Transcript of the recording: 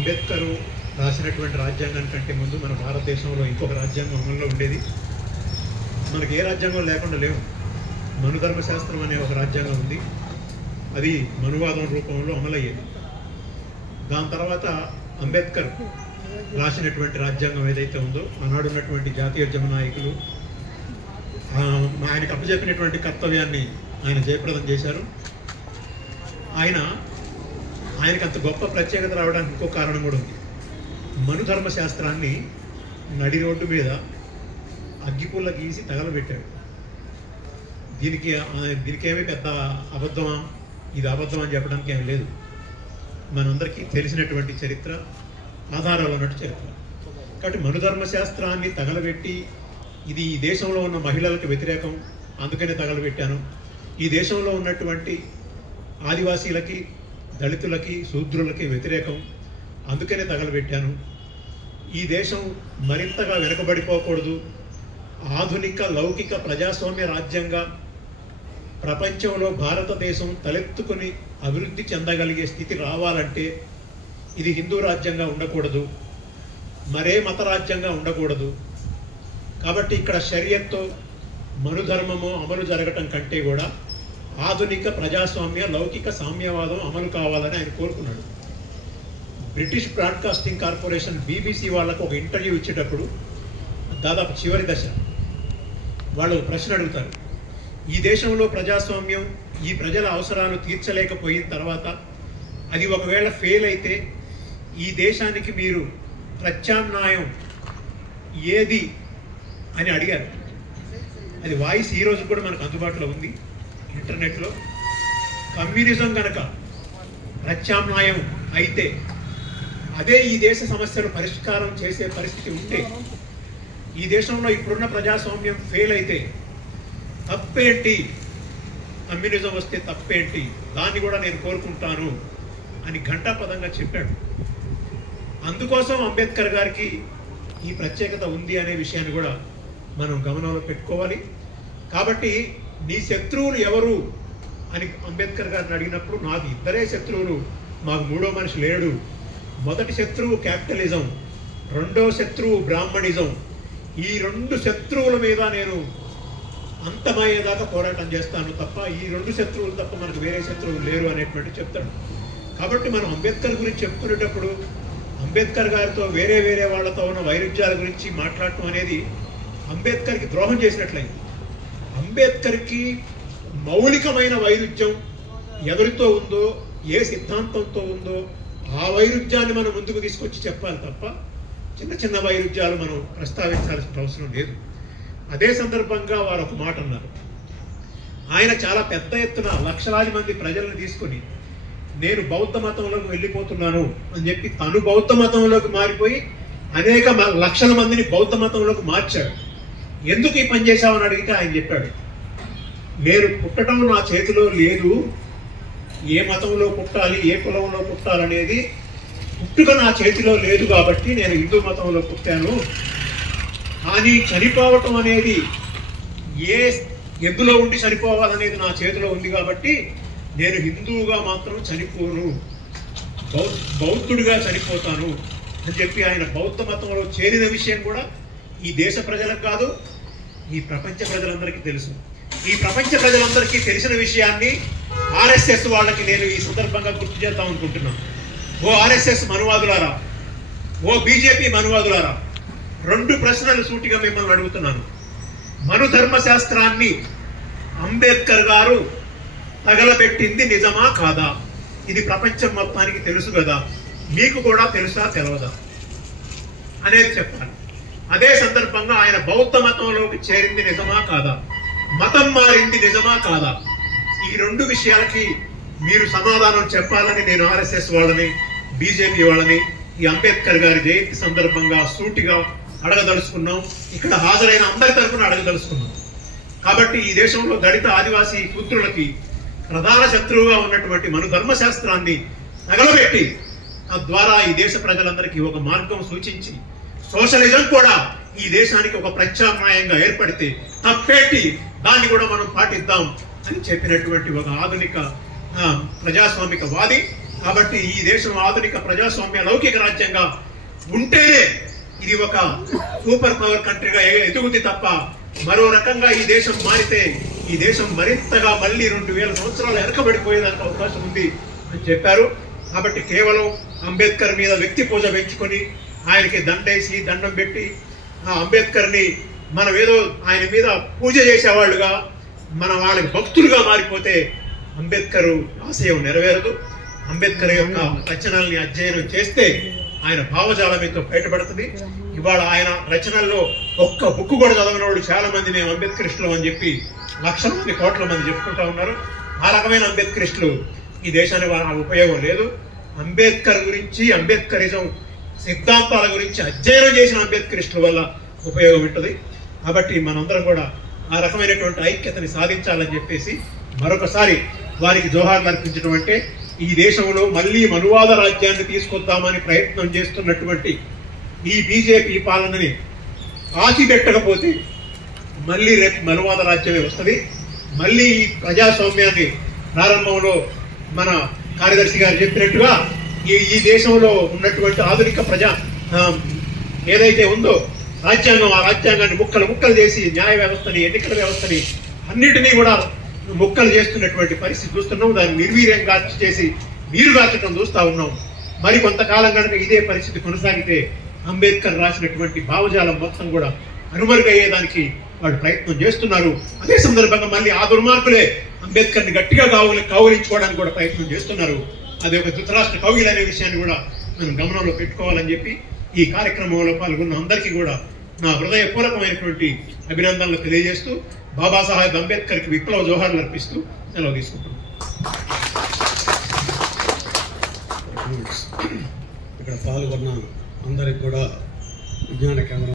అంబేద్కర్ రాసినటువంటి రాజ్యాంగం కంటే ముందు మన భారతదేశంలో ఇంకొక రాజ్యాంగం అమల్లో ఉండేది. మనకి ఏ రాజ్యాంగం లేకుండా లేవు. మనుధర్మశాస్త్రం అనే ఒక రాజ్యాంగం ఉంది. అది మనువాదం రూపంలో అమలయ్యేది. దాని తర్వాత అంబేద్కర్ రాసినటువంటి రాజ్యాంగం ఏదైతే ఉందో ఆనాడు ఉన్నటువంటి జాతీయోద్యమ నాయకులు ఆయనకు అప్పచెప్పినటువంటి కర్తవ్యాన్ని ఆయన జయప్రదం చేశారు. ఆయనకు అంత గొప్ప ప్రత్యేకత రావడానికి ఇంకో కారణం కూడా ఉంది. మనుధర్మశాస్త్రాన్ని నడి రోడ్డు మీద అగ్గిపుల్ల గీసి తగలబెట్టాడు. దీనికేమీ పెద్ద అబద్ధమా, ఇది అబద్ధం అని చెప్పడానికి ఏమి లేదు. మనందరికీ తెలిసినటువంటి చరిత్ర, ఆధారాలు ఉన్నట్టు చరిత్ర. కాబట్టి మనుధర్మశాస్త్రాన్ని తగలబెట్టి ఇది ఈ దేశంలో ఉన్న మహిళలకు వ్యతిరేకం, అందుకనే తగలబెట్టాను, ఈ దేశంలో ఉన్నటువంటి ఆదివాసీలకి, దళితులకి, శూద్రులకి వ్యతిరేకం, అందుకనే తగలబెట్టాను, ఈ దేశం మరింతగా వెనుకబడిపోకూడదు, ఆధునిక లౌకిక ప్రజాస్వామ్య రాజ్యంగా ప్రపంచంలో భారతదేశం తలెత్తుకుని అభివృద్ధి చెందగలిగే స్థితి రావాలంటే ఇది హిందూ రాజ్యంగా ఉండకూడదు, మరే మత రాజ్యంగా ఉండకూడదు. కాబట్టి ఇక్కడ షరియత్తో మనుధర్మము అమలు జరగటం కంటే కూడా ఆధునిక ప్రజాస్వామ్య లౌకిక సామ్యవాదం అమలు కావాలని ఆయన కోరుకున్నాడు. బ్రిటిష్ బ్రాడ్కాస్టింగ్ కార్పొరేషన్ BBC వాళ్ళకు ఒక ఇంటర్వ్యూ ఇచ్చేటప్పుడు దాదాపు చివరి దశ వాళ్ళు ప్రశ్న అడుగుతారు, ఈ దేశంలో ప్రజాస్వామ్యం ఈ ప్రజల అవసరాలు తీర్చలేకపోయిన తర్వాత అది ఒకవేళ ఫెయిల్ అయితే ఈ దేశానికి మీరు ప్రత్యామ్నాయం ఏది అని అడిగారు. అది వాయిస్ ఈ రోజు కూడా మనకు అందుబాటులో ఉంది ఇంటర్నెట్లో. కమ్యూనిజం కనుక ప్రత్యామ్నాయం అయితే, అదే ఈ దేశ సమస్యలు పరిష్కారం చేసే పరిస్థితి ఉంటే, ఈ దేశంలో ఇప్పుడున్న ప్రజాస్వామ్యం ఫెయిల్ అయితే తప్పేంటి, కమ్యూనిజం వస్తే తప్పేంటి, దాన్ని కూడా నేను కోరుకుంటాను అని ఘంటాపదంగా చెప్పాడు. అందుకోసం అంబేద్కర్ గారికి ఈ ప్రత్యేకత ఉంది అనే విషయాన్ని కూడా మనం గమనంలో పెట్టుకోవాలి. కాబట్టి నీ శత్రువులు ఎవరు అని అంబేద్కర్ గారిని అడిగినప్పుడు, నాకు ఇద్దరే శత్రువులు, మాకు మూడో మనిషి లేడు. మొదటి శత్రువు క్యాపిటలిజం, రెండో శత్రువు బ్రాహ్మణిజం. ఈ రెండు శత్రువుల మీద నేను అంతమయ్యేదాకా పోరాటం చేస్తాను తప్ప ఈ రెండు శత్రువులు తప్ప మనకు వేరే శత్రువులు లేరు అనేటువంటి చెప్తాడు. కాబట్టి మనం అంబేద్కర్ గురించి చెప్పుకునేటప్పుడు అంబేద్కర్ గారితో వేరే వాళ్ళతో ఉన్న వైరుధ్యాల గురించి మాట్లాడటం అనేది అంబేద్కర్కి ద్రోహం చేసినట్లయింది. అంబేద్కర్కి మౌలికమైన వైరుధ్యం ఎవరితో ఉందో, ఏ సిద్ధాంతంతో ఉందో ఆ వైరుధ్యాన్ని మనం ముందుకు తీసుకొచ్చి చెప్పాలి తప్ప చిన్న చిన్న వైరుధ్యాలు మనం ప్రస్తావించాల్సిన అవసరం లేదు. అదే సందర్భంగా వారు ఒక మాట అన్నారు. ఆయన చాలా పెద్ద ఎత్తున లక్షలాది మంది ప్రజలను తీసుకొని నేను బౌద్ధ మతంలోకి వెళ్ళిపోతున్నాను అని చెప్పి తను బౌద్ధ మతంలోకి మారిపోయి అనేక లక్షల మందిని బౌద్ధ మతంలోకి మార్చాడు. ఎందుకు ఈ పని చేశామని అడిగితే ఆయన చెప్పాడు, నేను పుట్టడం నా చేతిలో లేదు, ఏ మతంలో పుట్టాలి, ఏ కులంలో పుట్టాలనేది పుట్టుక నా చేతిలో లేదు కాబట్టి నేను హిందూ మతంలో పుట్టాను. కానీ చనిపోవటం అనేది ఏ ఎందులో ఉండి చనిపోవాలనేది నా చేతిలో ఉంది కాబట్టి నేను హిందువుగా మాత్రం చనిపోను, బౌద్ధుడిగా చనిపోతాను అని చెప్పి ఆయన బౌద్ధ మతంలో చేరిన విషయం కూడా ఈ దేశ ప్రజలకు కాదు, ఈ ప్రపంచ ప్రజలందరికీ తెలుసు. ఈ ప్రపంచ ప్రజలందరికీ తెలిసిన విషయాన్ని RSS వాళ్ళకి నేను ఈ సందర్భంగా గుర్తు చేద్దాం అనుకుంటున్నాను. ఓ RSS మనువాదులారా, ఓ BJP మనువాదులారా, రెండు ప్రశ్నలు సూటిగా మిమ్మల్ని అడుగుతున్నాను. మనుధర్మశాస్త్రాన్ని అంబేద్కర్ గారు తగలబెట్టింది నిజమా కాదా? ఇది ప్రపంచం మొత్తానికి తెలుసు కదా, మీకు కూడా తెలుసా తెలవదా అనేది చెప్పాలి. అదే సందర్భంగా ఆయన బౌద్ధ మతంలోకి చేరింది నిజమా కాదా, మతం మారింది నిజమా కాదా, ఈ రెండు విషయాలకి మీరు సమాధానం చెప్పాలని నేను RSS వాళ్ళని, BJP వాళ్ళని ఈ అంబేద్కర్ గారి జయంతి సందర్భంగా సూటిగా అడగదలుచుకున్నాం. ఇక్కడ హాజరైన అందరి తరఫున అడగదలుచుకున్నాం. కాబట్టి ఈ దేశంలో దళిత, ఆదివాసీ పుత్రులకి ప్రధాన శత్రువుగా ఉన్నటువంటి మనుధర్మశాస్త్రాన్ని తగలబెట్టి తద్వారా ఈ దేశ ప్రజలందరికీ ఒక మార్గం సూచించి సోషలిజం కూడా ఈ దేశానికి ఒక ప్రత్యామ్నాయంగా ఏర్పడితే తప్పేంటి, దాన్ని కూడా మనం పాటిద్దాం అని చెప్పినటువంటి ఒక ఆధునిక ప్రజాస్వామిక వాది కాబట్టి ఈ దేశం ఆధునిక ప్రజాస్వామ్య లౌకిక రాజ్యంగా ఉంటేనే ఇది ఒక సూపర్ పవర్ కంట్రీగా ఎదుగుతుంది తప్ప మరో రకంగా ఈ దేశం మారితే ఈ దేశం మరింతగా మళ్ళీ 2000 సంవత్సరాలు వెనకబడిపోయేదానికి అవకాశం ఉంది అని చెప్పారు. కాబట్టి కేవలం అంబేద్కర్ మీద వ్యక్తి పూజ పెంచుకొని ఆయనకి దండేసి దండం పెట్టి ఆ అంబేద్కర్ని మనం ఏదో ఆయన మీద పూజ చేసేవాళ్ళుగా మన వాళ్ళకి భక్తులుగా మారిపోతే అంబేద్కర్ ఆశయం నెరవేరదు. అంబేద్కర్ యొక్క రచనల్ని అధ్యయనం చేస్తే ఆయన భావజాలం ఎంతో బయటపడుతుంది. ఇవాళ ఆయన రచనల్లో ఒక్క బుక్ కూడా చదవని వాళ్ళు చాలా మంది మేము అంబేద్కరిస్టులు అని చెప్పి లక్షల మంది కోట్ల మంది చెప్పుకుంటా ఉన్నారు. ఆ రకమైన అంబేద్కరిస్టులు ఈ దేశానికి ఉపయోగం లేదు. అంబేద్కర్ గురించి అంబేద్కరిజం సిద్ధాంతాల గురించి అధ్యయనం చేసిన అంబేద్కరిస్టుల వల్ల ఉపయోగం ఉంటుంది. కాబట్టి మనందరం కూడా ఆ రకమైనటువంటి ఐక్యతని సాధించాలని చెప్పేసి మరొకసారి వారికి జోహార్లు అర్పించడం అంటే ఈ దేశంలో మళ్ళీ మనువాద రాజ్యాన్ని తీసుకొద్దామని ప్రయత్నం చేస్తున్నటువంటి ఈ బీజేపీ పాలనని ఆచిపెట్టకపోతే మళ్ళీ రేపు మనువాద రాజ్యమే వస్తుంది. మళ్ళీ ఈ ప్రజాస్వామ్యాన్ని ప్రారంభంలో మన కార్యదర్శి గారు చెప్పినట్టుగా ఈ దేశంలో ఉన్నటువంటి ఆధునిక ఏదైతే ఉందో రాజ్యాంగం, ఆ రాజ్యాంగాన్ని ముక్కలు చేసి న్యాయ వ్యవస్థని, ఎన్నికల వ్యవస్థని అన్నిటినీ కూడా ముక్కలు చేస్తున్నటువంటి పరిస్థితి చూస్తున్నాం. దాన్ని నిర్వీర్యంగా చేసి నీరుగార్చడం చూస్తా ఉన్నాం. మరి కొంతకాలం కనుక ఇదే పరిస్థితి కొనసాగితే అంబేద్కర్ రాసినటువంటి భావజాలం మొత్తం కూడా అనుమరుగయ్యేదానికి వాళ్ళు ప్రయత్నం చేస్తున్నారు. అదే సందర్భంగా మళ్ళీ ఆ దుర్మార్గులే అంబేద్కర్ని గట్టిగా కౌగిలించుకోవడానికి కూడా ప్రయత్నం చేస్తున్నారు. అది ఒక ధృతరాష్ట్ర కౌగిలి అనే విషయాన్ని కూడా మనం గమనంలో పెట్టుకోవాలని చెప్పి ఈ కార్యక్రమంలో పాల్గొన్న అందరికీ కూడా నా హృదయపూర్వకమైనటువంటి అభినందనలు తెలియజేస్తూ బాబాసాహెబ్ అంబేద్కర్కి విప్లవ జోహార్లు అర్పిస్తూ సెలవు తీసుకుంటున్నాం. ఇక్కడ పాల్గొన్న అందరికి కూడా విజ్ఞాన కేంద్రం